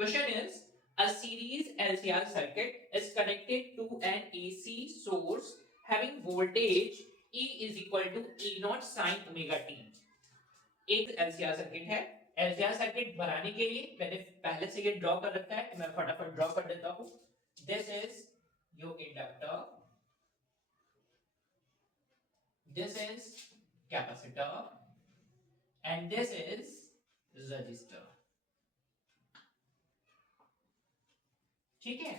Question is, a series LCR circuit is connected to an AC source having voltage E is equal to E naught sin omega t. एक LCR circuit है। LCR circuit बनाने के लिए मैंने पहले से ये ड्रॉ कर रखा है, मैं फटाफट ड्रॉ कर देता हूं। This is your inductor, this is capacitor and this is resistor। ठीक है,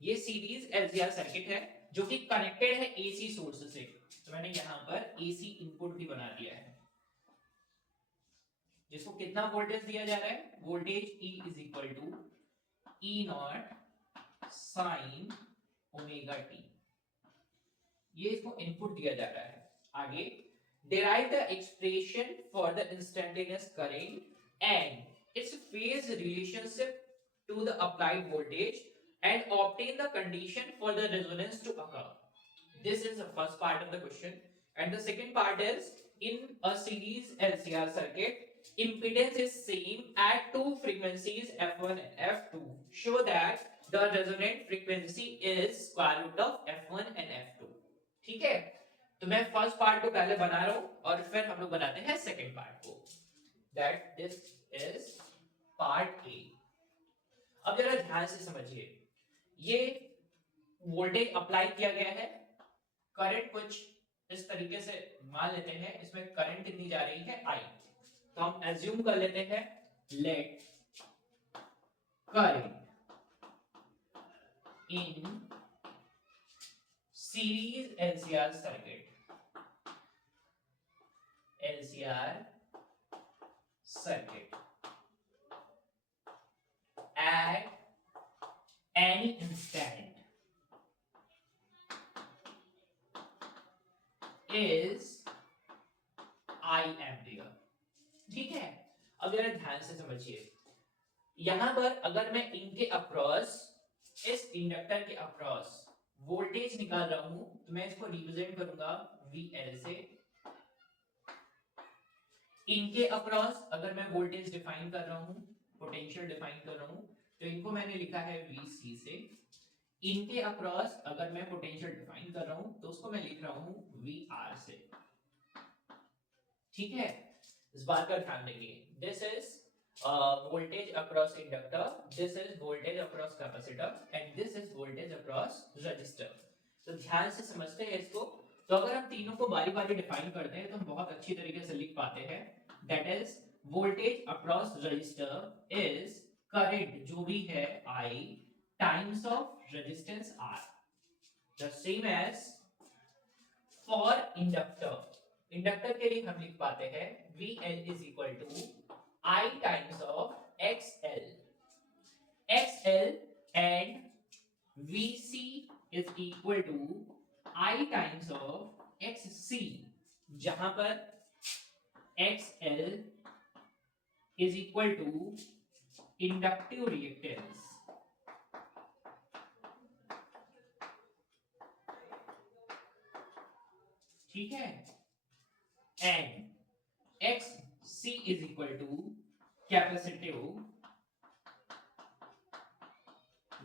ये सीरीज एलसीआर सर्किट है जो कि कनेक्टेड है एसी सोर्स से। तो मैंने यहां पर एसी इनपुट भी बना दिया है, जिसको कितना वोल्टेज दिया जा रहा है, voltage E is equal to E naught sine omega t, ये इसको इनपुट दिया जा रहा है। आगे derive the expression for the instantaneous current and its phase relationship to the applied voltage and obtain the condition for the resonance to occur. This is the first part of the question, and the second part is, in a series LCR circuit, impedance is same at two frequencies f1 and f2. Show that the resonant frequency is square root of f1 and f2. ठीक है, तो मैं first part को पहले बना रहा हूं और फिर हम लोग बनाते हैं सेकंड पार्ट को, that this is part A. अब जरा ध्यान से समझिए, ये वोल्टेज अप्लाई किया गया है, करंट कुछ इस तरीके से मान लेते हैं, इसमें करंट कितनी जा रही है I, तो हम एज्यूम कर लेते हैं let current in series LCR circuit, LCR circuit at any instant is I ampere। ठीक है, अब जरा ध्यान से समझिए, यहां पर अगर मैं इनके अक्रॉस, इस इंडक्टर के अक्रॉस वोल्टेज निकाल रहा हूं, तो मैं इसको रिप्रेजेंट करूंगा VL से। इनके अक्रॉस अगर मैं वोल्टेज डिफाइन कर रहा हूं, पोटेंशियल डिफाइन कर रहा हूं, तो इनको मैंने लिखा है VC से। इनके अक्रॉस अगर मैं पोटेंशियल डिफाइन कर रहा हूं, तो उसको मैं लिख रहा हूं VR से। ठीक है, इस बात का ध्यान रखिए, this is voltage across inductor, this is voltage across capacitor and this is voltage across resistor। तो ध्यान से समझते हैं इसको। तो अगर हम तीनों को बारी बारी डिफाइन करते हैं तो हम बहुत अच्छी तरीके से लिख पाते हैं, that is voltage across resistor is current जो भी है I times of resistance R, the same as for inductor. Inductor के लिए हम लिख पाते हैं VL is equal to I times of XL, XL and VC is equal to I times of XC, जहां पर XL is equal to inductive reactance, ठीक है, and XC is equal to capacitive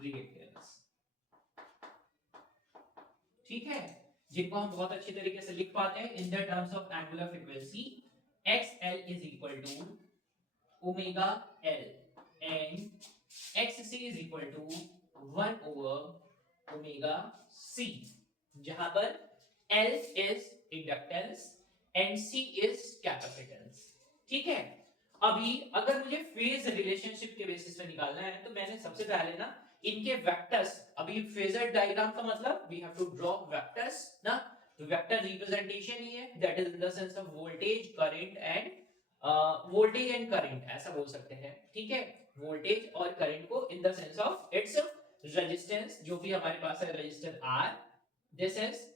reactance. ठीक है, जिनको हम बहुत अच्छी तरीके से लिख पाते हैं in the terms of angular frequency, XL is equal to omega L and XC is equal to 1 over omega C, जहां पर L is inductance and C is capacitance। ठीक है, अभी अगर मुझे फेज रिलेशनशिप के बेसिस पे निकालना है, तो मैंने सबसे पहले ना इनके वेक्टर्स, अभी फेजर डायग्राम का मतलब we have to draw vectors ना, तो वेक्टर रिप्रेजेंटेशन ही है, that is in the sense of voltage current and voltage and current ऐसा बोल सकते हैं। ठीक है, वोल्टेज और करंट को in the sense of its resistance, जो भी हमारे पास है resistor R, this is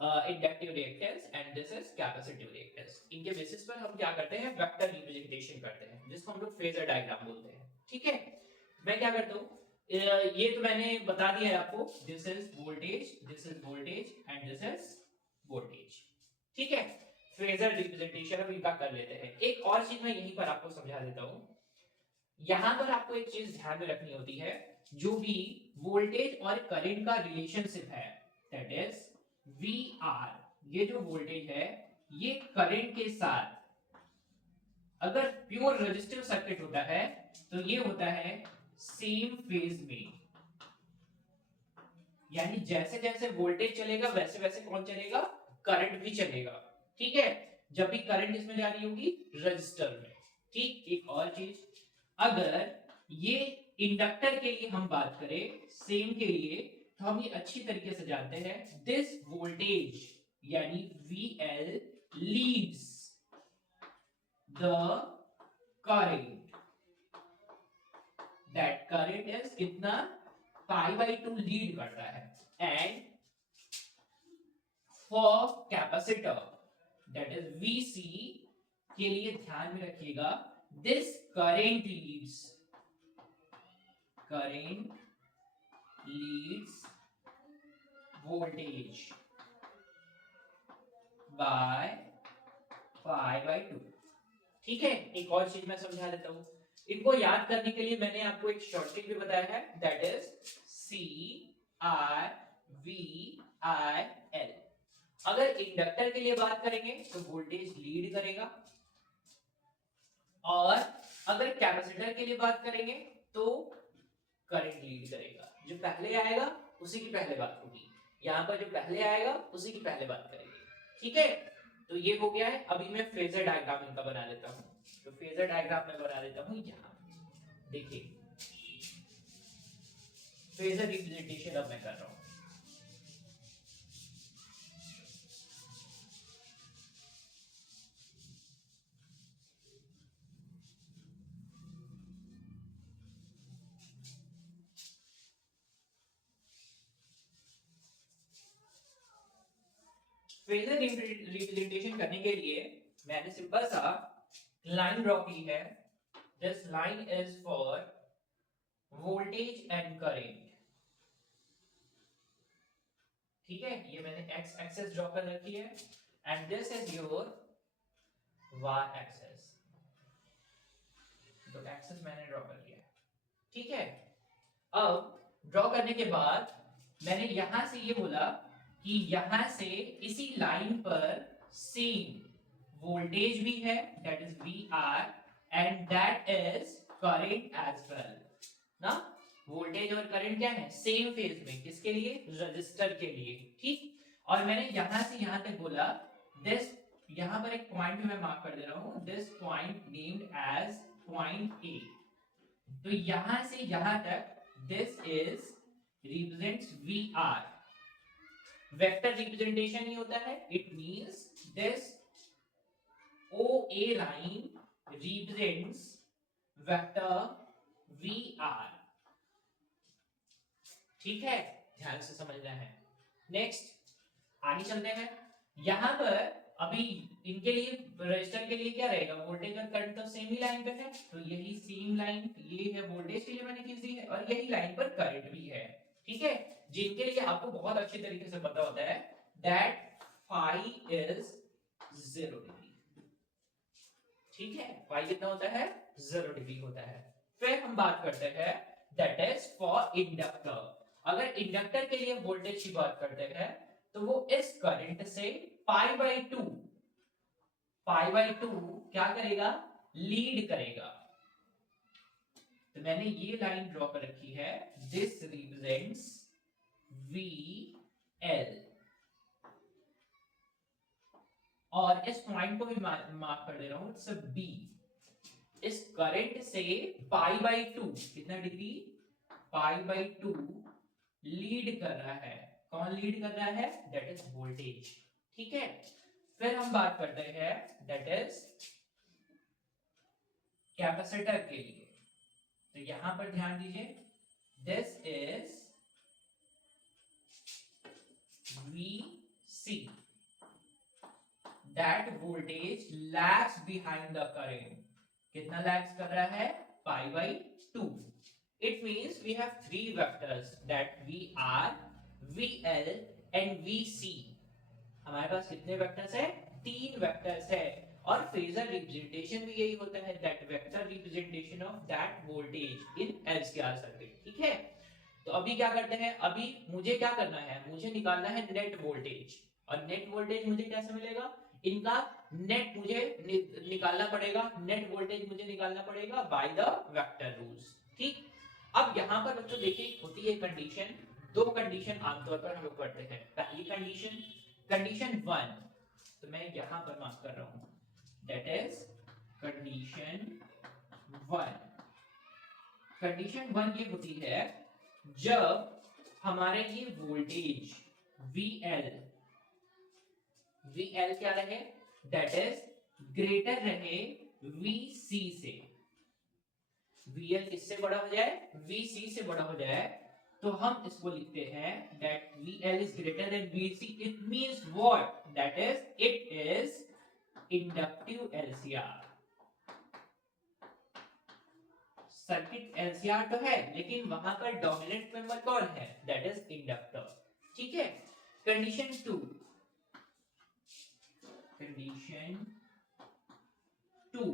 inductive reactance and this is capacitive reactance. इनके बेसिस पर हम क्या करते हैं, वेक्टर रिप्रेजेंटेशन करते हैं, जिसको हम लोग फेजर डायग्राम बोलते हैं। ठीक है, मैं क्या करता हूं, ये तो मैंने बता दिया है आपको, this is voltage and this is voltage. ठीक है, फेजर रिप्रेजेंटेशन अब इनका कर लेते हैं। एक और चीज मैं यहीं पर आपको समझा देता हूं, यहां पर आपको एक चीज ध्यान में रखनी होती है, जो भी वोल्टेज और करंट का रिलेशनशिप है, दैट इज वी आर, ये जो वोल्टेज है ये करंट के साथ, अगर प्योर रेजिस्टिव सर्किट होता है तो ये होता है सेम फेज में, यानी जैसे जैसे वोल्टेज चलेगा वैसे वैसे कौन चलेगा, करंट भी चलेगा। ठीक है, जब भी करंट इसमें जा रही होगी रजिस्टर में। ठीक, एक और चीज, अगर ये इंडक्टर के लिए हम बात करें सेम के लिए, तो हम ये अच्छी तरीके से जानते हैं, दिस वोल्टेज यानी VL leads the current, that current is कितना, π/2 लीड करता है। And for capacitor that is VC के लिए ध्यान में रखिएगा, this current leads voltage by π/2। ठीक है, एक और चीज मैं समझा देता हूं, इनको याद करने के लिए मैंने आपको एक शॉर्टकट भी बताया है, दैट इज CRVIL। अगर इंडक्टर के लिए बात करेंगे तो वोल्टेज लीड करेगा, और अगर कैपेसिटर के लिए बात करेंगे तो करंट लीड करेगा। जो पहले आएगा उसी की पहले बात होगी, यहां पर जो पहले आएगा उसी की पहले बात करेंगे। ठीक है, तो ये हो गया है। अभी मैं फेजर डायग्राम इनका बना लेता हूं, तो फेजर डायग्राम मैं बना देता हूं यहां, देखिए फेजर रिप्रेजेंटेशन अब मैं कर रहा हूं। फेजर रिप्रेजेंटेशन करने के लिए मैंने सिंपल सा लाइन ड्रॉ की है, this line is for voltage and current. ठीक है, ये मैंने x एक्सिस ड्रॉ कर रखी है, and this is your y axis, तो एक्सिस मैंने ड्रॉ कर लिया है। ठीक है, अब ड्रॉ करने के बाद मैंने यहां से ये बोला कि यहां से इसी लाइन पर सेम वोल्टेज भी है, that is VR, and that is current as well ना। वोल्टेज और करंट क्या है, सेम फेज में, किसके लिए, रजिस्टर के लिए। ठीक, और मैंने यहां से यहां तक बोला, दिस, यहां पर एक पॉइंट भी मैं मार्क कर दे रहा हूं, this point named as point A। तो यहां से यहां तक this is represents VR, vector representation ही होता है, it means this OA line represents vector VR। ठीक है, ध्यान से समझना है। नेक्स्ट आगे चलते हैं, यहां पर अभी इनके लिए, रजिस्टर के लिए क्या रहेगा, वोल्टेज और करंट तो सेम ही लाइन पे है, तो यही सेम लाइन, ये है वोल्टेज के लिए मैंने खींच दी है, और यही लाइन पर करंट भी है। ठीक है, जिनके लिए आपको बहुत अच्छी तरीके से पता होता है दैट फाई इज 0 डिग्री। ठीक है, फाई कितना होता है, 0 डिग्री होता है। फिर हम बात करते हैं दैट इज फॉर इंडक्टर। अगर इंडक्टर के लिए वोल्टेज की बात करते हैं तो वो इस करंट से π/2 क्या करेगा, लीड करेगा। तो मैंने ये लाइन ड्रॉ कर रखी है, दिस रिप्रेजेंट्स VL, और इस पॉइंट को भी मार्क कर दे रहा हूं, इट्स B। इस करंट से π/2 कितना डिग्री, π/2 लीड कर रहा है। कौन लीड कर रहा है, दैट इज वोल्टेज। ठीक है, फिर हम बात करते हैं दैट इज कैपेसिटर के लिए। तो यहां पर ध्यान दीजिए, this is VC, that voltage lags behind the current. कितना लैग्स कर रहा है, π/2। It means we have three vectors, that VR, VL and VC। हमारे पास कितने वेक्टर्स है, 3 वेक्टर्स है, और फेजर रिप्रेजेंटेशन भी यही होता है, that vector representation of that voltage in LCR circuit. ठीक है, तो अभी क्या करते हैं, अभी मुझे क्या करना है, मुझे निकालना है नेट वोल्टेज। और नेट वोल्टेज मुझे कैसे मिलेगा, इनका नेट मुझे निकालना पड़ेगा, नेट वोल्टेज मुझे निकालना पड़ेगा बाय द वेक्टर रूल्स। ठीक, अब यहाँ पर बच्चों देखिए होती है कंडीशन, दो कंडीशन आमतौर पर हम लोग पढ़ते हैं। पहली कंडीशन, कंडीशन 1, तो मैं यहाँ पर मार्क कर रहा हूँ, दैट इज कंडीशन 1। कंडीशन 1 ये होती है जब हमारे ये वोल्टेज VL, VL क्या रहे, दैट इज ग्रेटर रहे VC से। VL किससे बड़ा हो जाए, VC से बड़ा हो जाए, तो हम इसको लिखते हैं that VL is greater than VC. It means what? That is, it is inductive LCR. Circuit LCR तो है, लेकिन वहां पर डोमिनेंट मेंबर कौन है, that is इंडक्टर। ठीक है, कंडीशन 2, कंडीशन 2,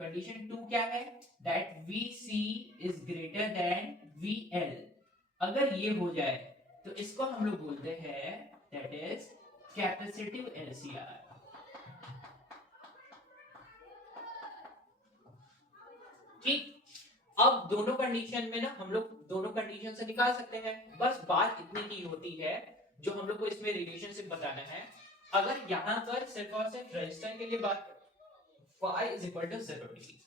कंडीशन 2 क्या है, that VC is greater than VL। अगर ये हो जाए तो इसको हम लोग बोलते हैं दैट इज कैपेसिटिव एलसीआर। ठीक, अब दोनों कंडीशन में ना हम लोग दोनों कंडीशन से निकाल सकते हैं, बस बात इतनी की होती है जो हम लोग को इसमें रिलेशनशिप बताना है। अगर यहां पर सिर्फ और सिर्फ रेजिस्टेंस के लिए बात, phi is equal to 0 degree.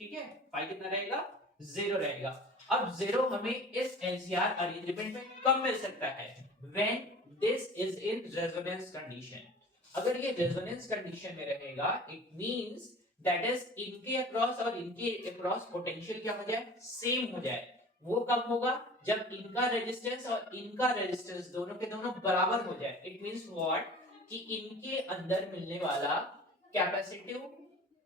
ठीक है, phi कितना रहेगा, 0 रहेगा। अब 0 हमें इस एलसीआर अरेंजमेंट में कब मिल सकता है, when this is in resonance condition। अगर ये रेजोनेंस कंडीशन में रहेगा, इट मींस दैट इज इनके अक्रॉस और इनके अक्रॉस पोटेंशियल क्या हो जाए, सेम हो जाए। वो कब होगा, जब इनका रेजिस्टेंस और इनका रेजिस्टेंस दोनों के दोनों बराबर हो जाए। इट मींस व्हाट, कि इनके अंदर मिलने वाला कैपेसिटिव,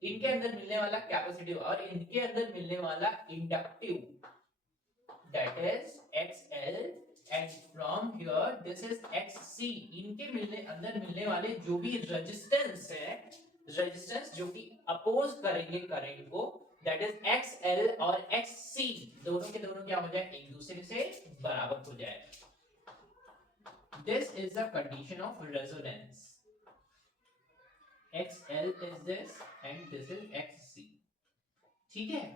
इनके अंदर मिलने वाला कैपेसिटिव और इनके अंदर मिलने वाला inductive, that is XL, and from here this is XC। इनके मिलने अंदर मिलने वाले जो भी रेजिस्टेंस है, रेजिस्टेंस जो कि अपोज करेंगे करंट को, that is XL और XC, दोनों के दोनों क्या हो जाए, एक दूसरे से बराबर हो जाए। This is the condition of resonance। XL is this and this is XC। ठीक है,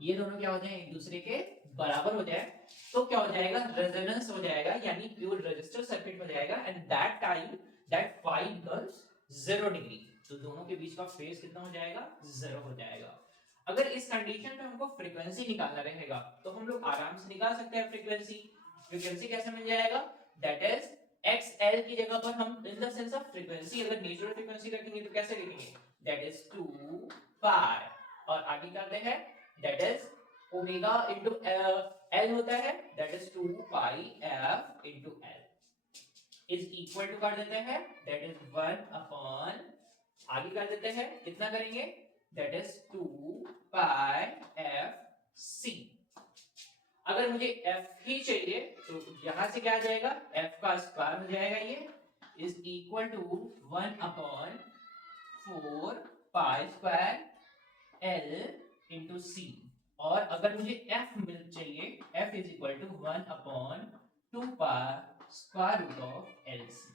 ये दोनों क्या हो जाए, एक दूसरे के बराबर हो जाए, तो क्या हो जाएगा, रेजोनेंस हो जाएगा, यानी प्योर रेजिस्टर सर्किट हो जाएगा। And that time that phi becomes 0 degree, तो दोनों के बीच का फेज कितना हो जाएगा, 0 हो जाएगा। अगर इस कंडीशन पे हमको फ्रीक्वेंसी निकालना रहेगा तो हम लोग आराम से निकाल सकते हैं फ्रीक्वेंसी। फ्रीक्वेंसी कैसे मिल जाएगा, दैट इज XL की जगह पर हम इन द सेंस ऑफ फ्रीक्वेंसी अगर नेचुरल फ्रीक्वेंसी रखेंगे तो कैसे लिखेंगे, दैट इज 2 पाई, और आगे करते हैं that is omega into L होता है, that is 2 pi f into L is equal to कर देते हैं, दैट इज 1 अपॉन, आगे कर देते हैं, कितना करेंगे, that is 2 pi f c। अगर मुझे f ही चाहिए तो यहां से क्या आ जाएगा, f का स्क्वायर हो जाएगा, ये is equal to 1 upon 4 pi square L into c। और अगर मुझे f मिल चाहिए, f is equal to 1 upon 2 pi square root of LC।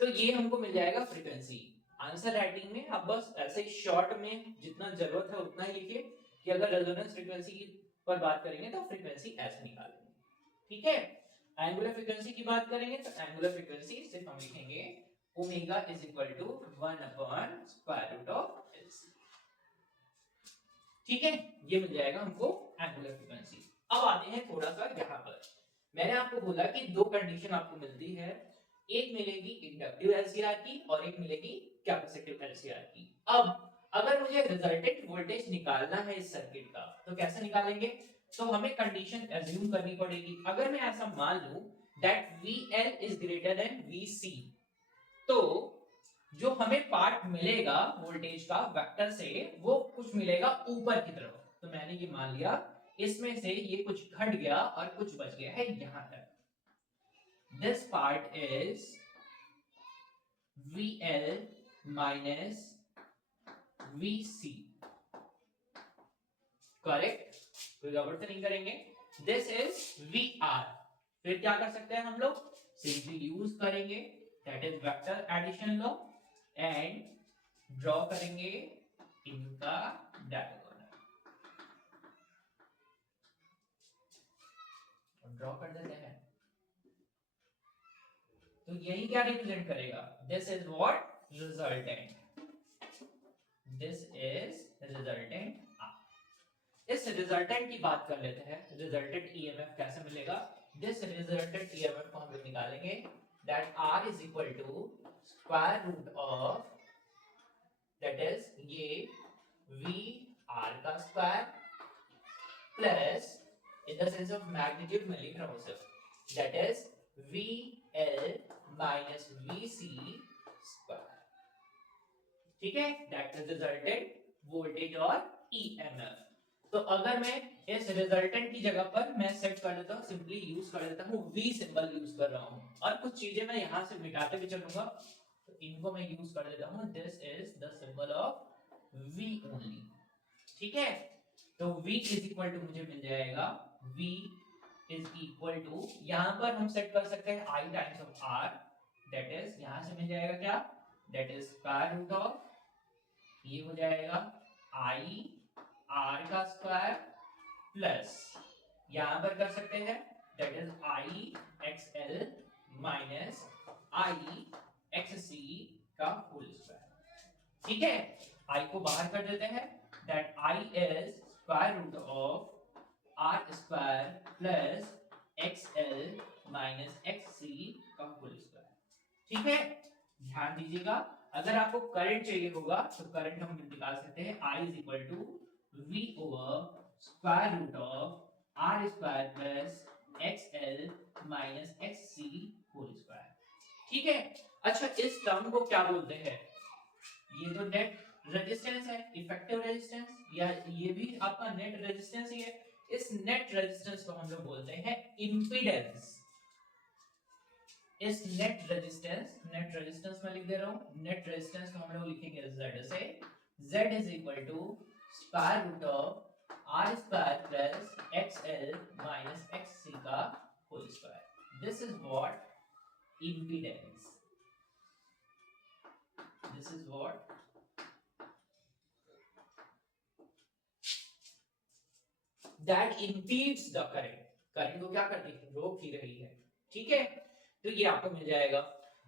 तो ये हमको मिल जाएगा फ्रीक्वेंसी। आंसर राइटिंग में आप बस ऐसे ही शॉर्ट में जितना जरूरत है उतना ही लिखिए कि अगर रेजोनेंस फ्रीक्वेंसी पर बात करेंगे तो फ्रीक्वेंसी ऐसे निकालेंगे। ठीक है, एंगुलर फ्रीक्वेंसी की बात करेंगे तो एंगुलर फ्रीक्वेंसी सिर्फ हम लिखेंगे omega is equal to 1 upon square root of LC। ठीक है, ये मिल जाएगा हमको एंगुलर फ्रीक्वेंसी। अब आते हैं थोड़ा सा यहाँ पर, मैंने आपको बोला कि दो कंडीशन आपको मिलती है, एक मिलेगी इंडक्टिव एलसीआर की और एक मिलेगी कैपेसिटिव एलसीआर की। अब अगर मुझे रिजल्टेंट वोल्टेज निकालना है इस सर्किट का तो कैसे निकालेंगे, तो हमें कंडीशन एज्यूम करनी पड़ेगी। अगर मैं ऐसा मान लूं that VL is greater than VC, तो जो हमें पार्ट मिलेगा वोल्टेज का वेक्टर से वो कुछ मिलेगा ऊपर की तरफ। तो मैंने ये मान लिया इसमें से ये कुछ घट गया और कुछ बच गया है यहां तक। This part is VL minus VC, correct, कोई गड़बड़ तो नहीं करेंगे। This is VR। फिर क्या कर सकते हैं हम लोग, सिंपली यूज करेंगे that is vector addition law and draw करेंगे इनका डायगोनल, ड्रॉ कर देते हैं। तो यही क्या रिप्रेजेंट करेगा, this is what resultant, this is resultant. इस रिजल्टेंट की बात कर लेते हैं, रिजल्टेंट ईएमएफ कैसे मिलेगा। दिस रिजल्टेंट ईएमएफ को हम लोग निकालेंगे that R is equal to square root of, that is ये VR का square plus in the sense of magnitude में लिख रहा हूं सिर्फ, that is VL minus VC square, ठीक है, दैट इज रिजल्टेंट वोल्टेज और ईएमएफ। तो अगर मैं इस रिजल्टेंट की जगह पर मैं सेट कर देता हूं, सिंपली यूज कर देता हूं V सिंबल यूज कर रहा हूं, और कुछ चीजें मैं यहां से मिटाते भी चलूंगा, तो इनको मैं यूज कर देता हूं, this is the symbol of V only, ठीक है। तो V इज इक्वल टू मुझे मिल जाएगा, V इज इक्वल टू, यहां पर हम सेट कर सकते हैं I times of R, that is यहां से मिल जाएगा क्या, that is square root of, ये हो जाएगा I R का स्क्वायर प्लस, यहां पर कर सकते हैं that is I XL minus I XC का होल स्क्वायर, ठीक है। I को बाहर कर देते हैं, that I is square root of R square plus XL minus XC का होल स्क्वायर, ठीक है। ध्यान दीजिएगा, अगर आपको करंट चाहिए होगा तो करंट हम निकाल सकते हैं, I is equal to V over square root of R square plus XL minus XC whole square, ठीक है। अच्छा, इस टर्म को क्या बोलते हैं, ये तो नेट रेजिस्टेंस है, इफेक्टिव रेजिस्टेंस, या ये भी आपका नेट रेजिस्टेंस ही है। इस नेट रेजिस्टेंस को हम लोग बोलते हैं इंपीडेंस। इस नेट रेजिस्टेंस में लिख दे रहा हूं, नेट रेजिस्टेंस को हम लोग लिखेंगे Z से, Z is equal to square root of R square plus XL minus XC का whole square, this is what impedance, this is what that impedes the current, current को क्या करती है, रोक ही रही है, ठीक है। तो ये आपको मिल जाएगा।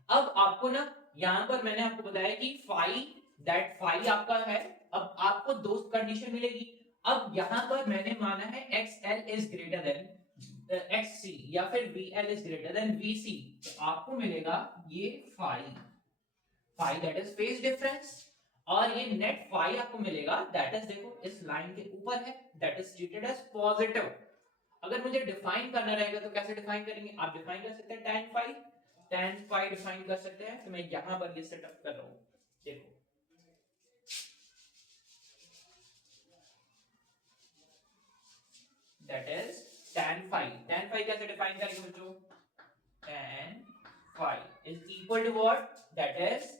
अब आपको ना यहां पर मैंने आपको बताया कि फाई आपका है, अब आपको दो कंडीशन मिलेगी। अब यहां पर मैंने माना है XL is greater than XC या फिर VL is greater than VC, तो आपको मिलेगा ये phi that is phase difference, और ये नेट फाई आपको मिलेगा दैट इज, देखो इस लाइन के ऊपर है, that is treated as positive. अगर मुझे डिफाइन करना रहेगा तो कैसे डिफाइन करेंगे, आप डिफाइन कर सकते हैं tan phi डिफाइन कर सकते हैं, तो मैं यहां पर ये सेटअप कर रहा हूं, देखो दैट इज tan phi कैसे डिफाइन करेंगे बच्चों, tan phi is equal to what, that is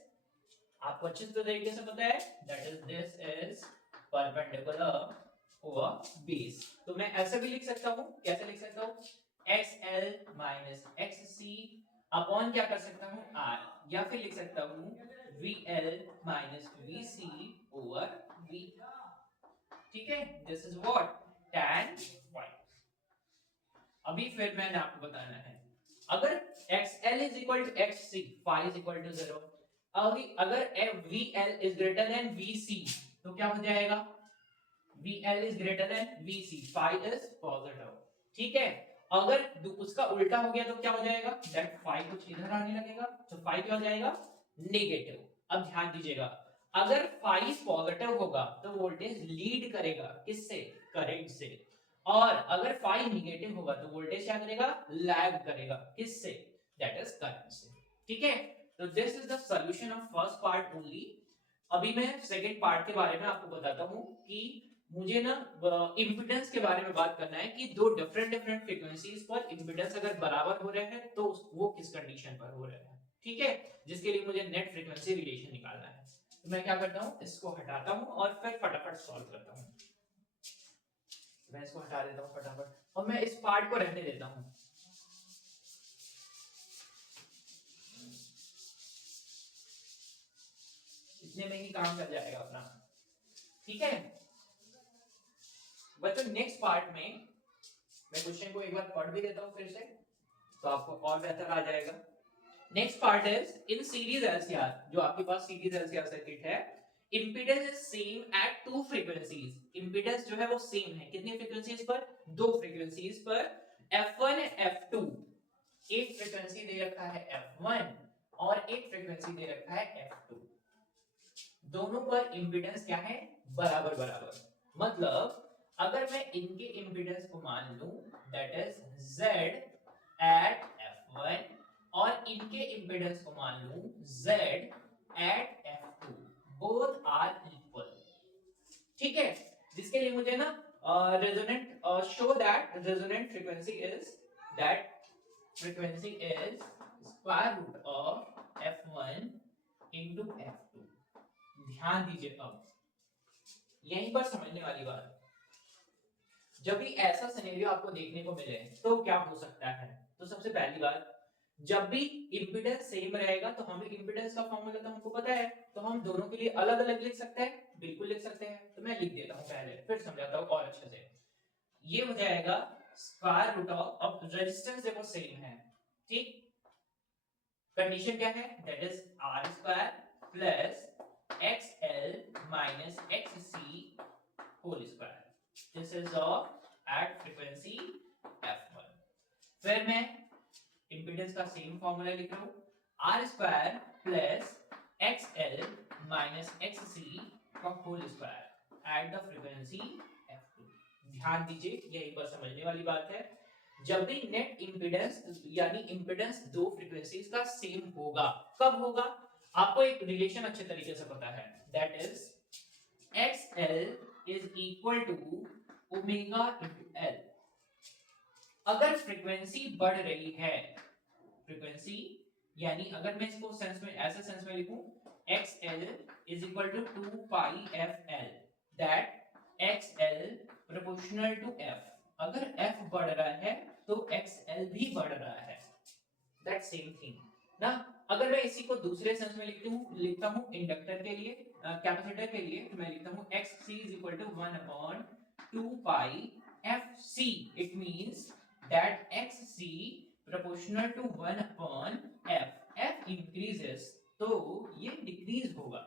आपको अच्छे से तरीके से पता है, that is this is perpendicular over base. तो मैं ऐसे भी लिख सकता हूं, कैसे लिख सकता हूं, XL माइनस XC अपॉन क्या कर सकता हूं R, या फिर लिख सकता हूं VL minus VC over V, ठीक है, this is what tan phi। अभी फिर मैंने आपको बताना है, अगर XL is equal to XC, phi is equal to 0, अगर VL is greater than VC तो क्या हो जाएगा, VL is greater than VC, phi is positive, ठीक है। अगर उसका उल्टा हो गया तो क्या हो जाएगा, दैट phi कुछ इधर आने लगेगा, तो phi क्या हो जाएगा, नेगेटिव। अब ध्यान दीजिएगा, अगर phi पॉजिटिव होगा तो वोल्टेज लीड करेगा किससे, करंट से, और अगर phi नेगेटिव होगा तो वोल्टेज क्या करेगा, लैग करेगा किससे, दैट इज करंट से, ठीक है। तो this is the solution of first part only. अभी मैं सेकंड पार्ट के बारे में आपको बताता हूं कि मुझे ना इंपिडेंस के बारे में बात करना है कि दो डिफरेंट फ्रीक्वेंसीज पर इंपिडेंस अगर बराबर हो रहे हैं तो वो किस कंडीशन पर हो रहे हैं, ठीक है, जिसके लिए मुझे नेट फ्रीक्वेंसी रिलेशन निकालना है। तो मैं क्या करता हूँ, इसको हटाता हूँ और फिर फटाफट सॉल्व करता हूँ। मैं इसको हटा देता हूँ फटाफट और मैं इस पार्ट को रहने देता हूँ। इतने में ही काम चल जाएगा अपना, ठीक है बच्चों। नेक्स्ट पार्ट में मैं क्वेश्चन को एक बार पढ़ भी देता हूँ फिर से, तो आपको और बेहतर आ जाएगा। Next part is in series LCR, जो आपके पास सीरीज एलसीआर सर्किट है, impedance is same at two frequencies. Impedance जो है वो सेम है कितनी फ्रीक्वेंसीज पर, दो फ्रीक्वेंसीज पर, f1 f2। एक फ्रीक्वेंसी दे रखा है f1 और एक फ्रीक्वेंसी दे रखा है f2। दोनों पर इंपेडेंस क्या है, बराबर बराबर। मतलब अगर मैं इनके इंपेडेंस को मान लूं that is z eight f1 और इनके इंपेडेंस को मान लूं z at f2, both are equal, ठीक है। जिसके लिए मुझे ना resonant show that resonant frequency is that frequency is square root of f1 into f2। ध्यान दीजिए, अब यहीं पर समझने वाली बात, जब भी ऐसा सिनेरियो आपको देखने को मिले तो क्या हो सकता है। तो सबसे पहली बात, जब भी इंपेडेंस सेम रहेगा तो हमें इंपेडेंस का फॉर्मूला तो हमको पता है, तो हम दोनों के लिए अलग अलग लिख सकते हैं, बिल्कुल लिख सकते हैं। तो मैं लिख देता हूं पहले, फिर समझाता हूं और अच्छे से। ये हो जाएगा स्क्वायर रूट ऑफ, अब रेजिस्टेंस देखो सेम है, ठीक। कंडीशन क्या है, that is R square plus XL minus XC whole square. This is of at frequency f1। फिर मैं इंपेडेंस का सेम फॉर्मूला लिख रहा हूं, R square plus XL minus XC का whole square at the frequency f2। ध्यान दीजिए, यही पर समझने वाली बात है। जब भी नेट इंपेडेंस यानी इंपेडेंस दो फ्रीक्वेंसीज का सेम होगा, कब होगा, आपको एक रिलेशन अच्छे तरीके से पता है, that is XL is equal to omega into L। अगर फ्रीक्वेंसी बढ़ रही है, फ्रीक्वेंसी यानी अगर मैं इसको सेंस में ऐसे सेंस में लिखूं, XL is equal to 2 pi FL, that XL proportional to F। अगर F बढ़ रहा है तो XL भी बढ़ रहा है, दैट सेम थिंग ना। अगर मैं इसी को दूसरे सेंस में लिखता हूं इंडक्टर के लिए, कैपेसिटर के लिए, तो मैं लिखता हूं XC is equal to 1 upon 2 pi FC। It means that XC proportional to 1 upon F। F increases तो ये डिक्रीज होगा,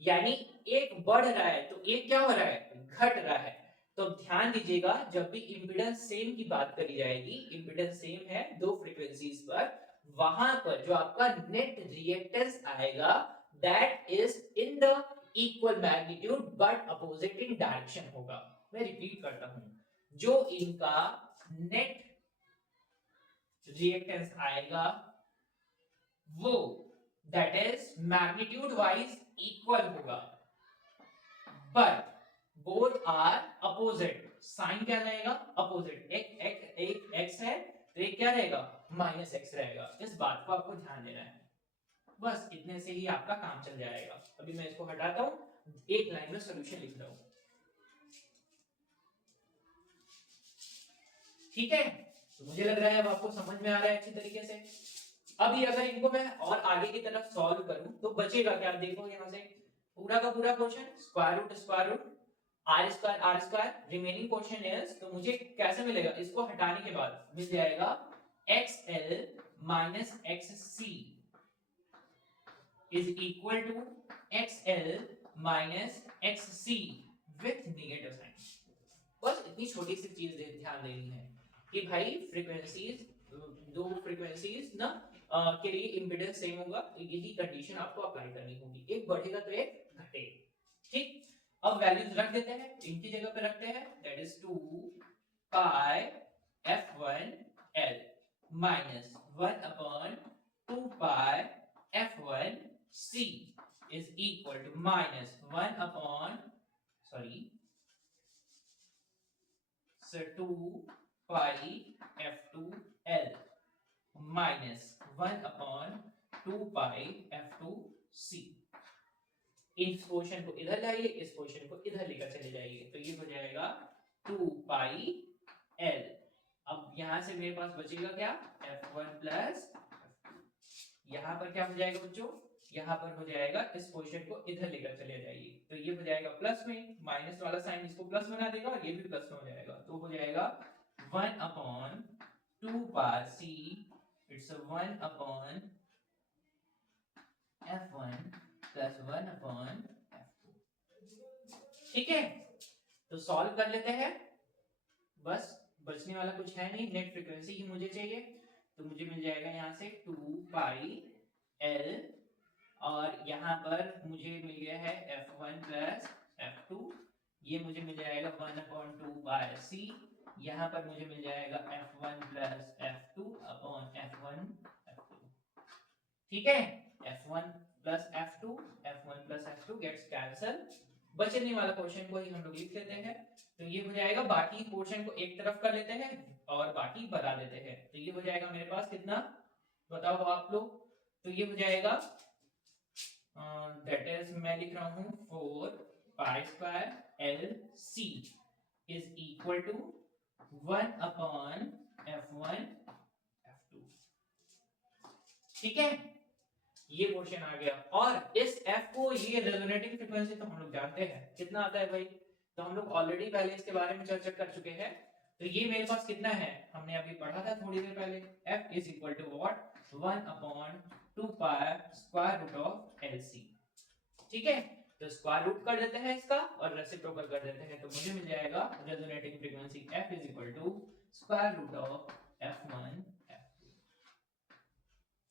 यानी एक बढ़ रहा है तो एक क्या हो रहा है, घट रहा है। तो ध्यान दीजिएगा, जब भी इंपेडेंस सेम की बात करी जाएगी, इंपेडेंस सेम है दो फ्रीक्वेंसीज पर, वहां पर जो आपका नेट रिएक्टेंस आएगा that is in the equal magnitude but opposite in direction होगा। मैं रिपीट करता हूं, जो इनका नेट रिएक्टेंस आएगा वो that is magnitude wise equal होगा, but both are opposite. Sign क्या रहेगा, अपोजिट। एक x है तो एक क्या रहेगा, माइनस x रहेगा। इस बात को आपको ध्यान देना है, बस इतने से ही आपका काम चल जाएगा। अभी मैं इसको हटाता हूं, एक लाइन में सॉल्यूशन लिख रहा हूं, ठीक है। तो मुझे लग रहा है अब आपको समझ में आ रहा है अच्छी तरीके से। अभी अगर इनको मैं और आगे की तरफ सॉल्व करूं तो बचेगा क्या, देखो यहां से पूरा का पूरा question square root R square, remaining question is, तो मुझे कैसे मिलेगा, इसको हटाने के बाद मिल जाएगा XL minus XC is equal to XL minus XC with negative sign. बस इतनी छोटी सी चीज ध्यान देनी है कि भाई फ्रीक्वेंसीज, दो फ्रीक्वेंसीज ना के लिए इंपेडेंस सेम होगा, तो यही कंडीशन आपको अप्लाई करनी होगी, एक बढ़ेगा तो एक घटेगा, ठीक। अब वैल्यूज रख देते हैं, इनकी जगह पे रखते हैं, that is 2 pi f1 L minus 1 upon 2 pi f1 C is equal to minus 1 upon sorry so 2 pi f2 L minus 1 upon 2 pi f2c। इस पोर्शन को इधर लाइए, इस पोर्शन को इधर लेकर चले जाइए, तो ये हो जाएगा 2 पाई l। अब यहां से मेरे पास बचेगा क्या, f1 प्लस, यहाँ पर क्या हो जाएगा बच्चों, यहाँ पर हो जाएगा, इस पोर्शन को इधर लेकर चले जाइए, तो ये हो जाएगा प्लस में, माइनस वाला साइन इसको प्लस बना देगा और ये भी प्लस में हो जाएगा, तो हो जाएगा 1 upon 2 pi c, it's 1 upon f1 plus 1 upon f2। ठीक है, तो सॉल्व कर लेते हैं, बस बचने वाला कुछ है नहीं, नेट फ्रीक्वेंसी ही मुझे चाहिए, तो मुझे मिल जाएगा यहाँ से 2 पाई l, और यहाँ पर मुझे मिल गया है f1 प्लस f2, ये मुझे मिल जाएगा 1 अपॉन 2 पाई c, यहाँ पर मुझे मिल जाएगा f1 plus f2 upon f1 f2। ठीक है, f1 plus f2, f1 plus f2 gets cancel, बचने वाला पोर्शन को ही हम लोग लिख लेते हैं, तो ये हो जाएगा, बाकी पोर्शन को एक तरफ कर लेते हैं और बाकी बना लेते हैं, तो ये हो जाएगा मेरे पास कितना, बताओ आप लोग, तो ये हो जाएगा दैट इज, मैं लिख रहा हूं 4 pi square L C is equal to 1 upon f1 f2। ठीक है, ये पोर्शन आ गया, और इस f को, ये रेजोनेटिंग फ्रीक्वेंसी तो हम लोग जानते हैं कितना आता है भाई, तो हम लोग ऑलरेडी पहले इसके बारे में चर्चा कर चुके हैं, तो ये मेरे पास कितना है, हमने अभी पढ़ा था थोड़ी देर पहले, f is equal to what, 1 upon 2 pi square root of LC। ठीक है, तो स्क्वायर रूट कर देते हैं इसका और रेसिप्रोकल कर देते हैं, तो मुझे मिल जाएगा resonating frequency f is equal to square root of f1 f2।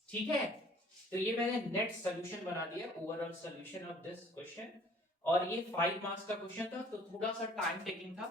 ठीक है, तो ये मैंने नेट सॉल्यूशन बना दिया, overall solution of this question, और ये 5 मार्क्स का क्वेश्चन था, तो थोड़ा सा टाइम टेकिंग था,